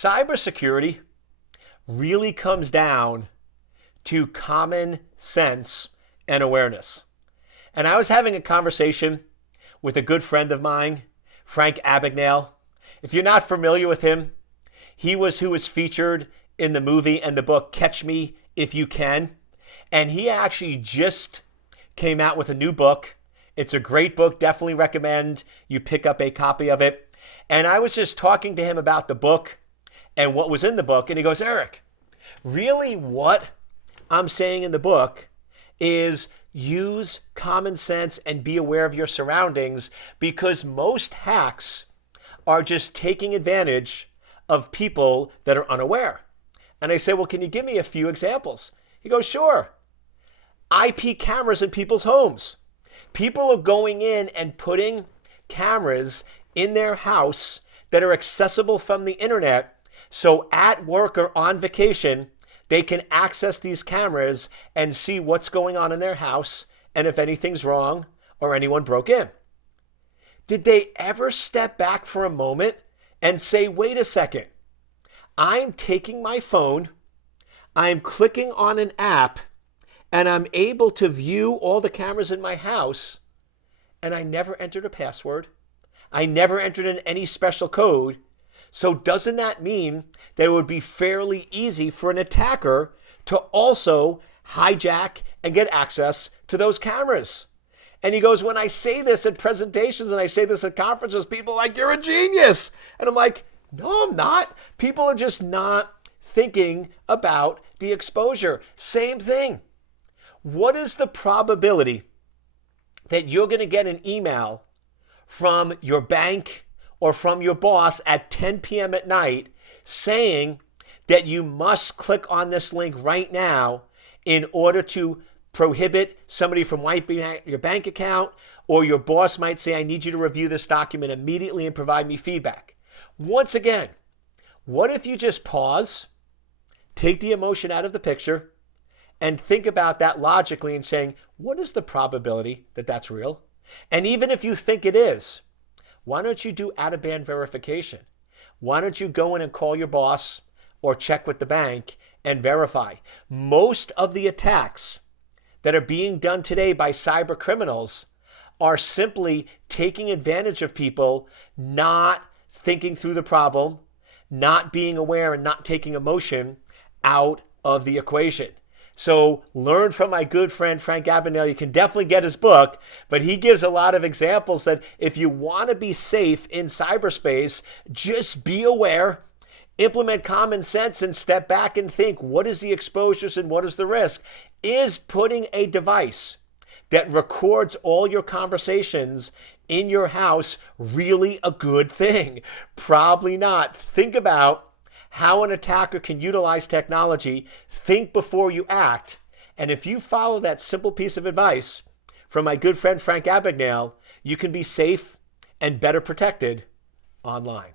Cybersecurity really comes down to common sense and awareness. And I was having a conversation with a good friend of mine, Frank Abagnale. If you're not familiar with him, he was who was featured in the movie and the book Catch Me If You Can. And he actually just came out with a new book. It's a great book. Definitely recommend you pick up a copy of it. And I was just talking to him about the book and what was in the book. And he goes, Eric, really what I'm saying in the book is use common sense and be aware of your surroundings, because most hacks are just taking advantage of people that are unaware. And I say, well, can you give me a few examples? He goes, sure. IP cameras in people's homes. People are going in and putting cameras in their house that are accessible from the internet. So at work or on vacation, they can access these cameras and see what's going on in their house and if anything's wrong or anyone broke in. Did they ever step back for a moment and say, wait a second, I'm taking my phone, I'm clicking on an app, and I'm able to view all the cameras in my house, and I never entered a password. I never entered in any special code. So doesn't that mean that it would be fairly easy for an attacker to also hijack and get access to those cameras? And he goes, when I say this at presentations and I say this at conferences, people are like, you're a genius. And I'm like, no, I'm not. People are just not thinking about the exposure. Same thing. What is the probability that you're going to get an email from your bank or from your boss at 10 p.m. at night saying that you must click on this link right now in order to prohibit somebody from wiping out your bank account, or your boss might say, I need you to review this document immediately and provide me feedback? Once again, what if you just pause, take the emotion out of the picture, and think about that logically and saying, what is the probability that that's real? And even if you think it is, why don't you do out-of-band verification? Why don't you go in and call your boss or check with the bank and verify? Most of the attacks that are being done today by cyber criminals are simply taking advantage of people not thinking through the problem, not being aware, and not taking emotion out of the equation. So learn from my good friend Frank Abagnale. You can definitely get his book, but he gives a lot of examples that if you want to be safe in cyberspace, just be aware, implement common sense, and step back and think, what is the exposures and what is the risk? Is putting a device that records all your conversations in your house really a good thing? Probably not. Think about how an attacker can utilize technology. Think before you act. And if you follow that simple piece of advice from my good friend Frank Abagnale, you can be safe and better protected online.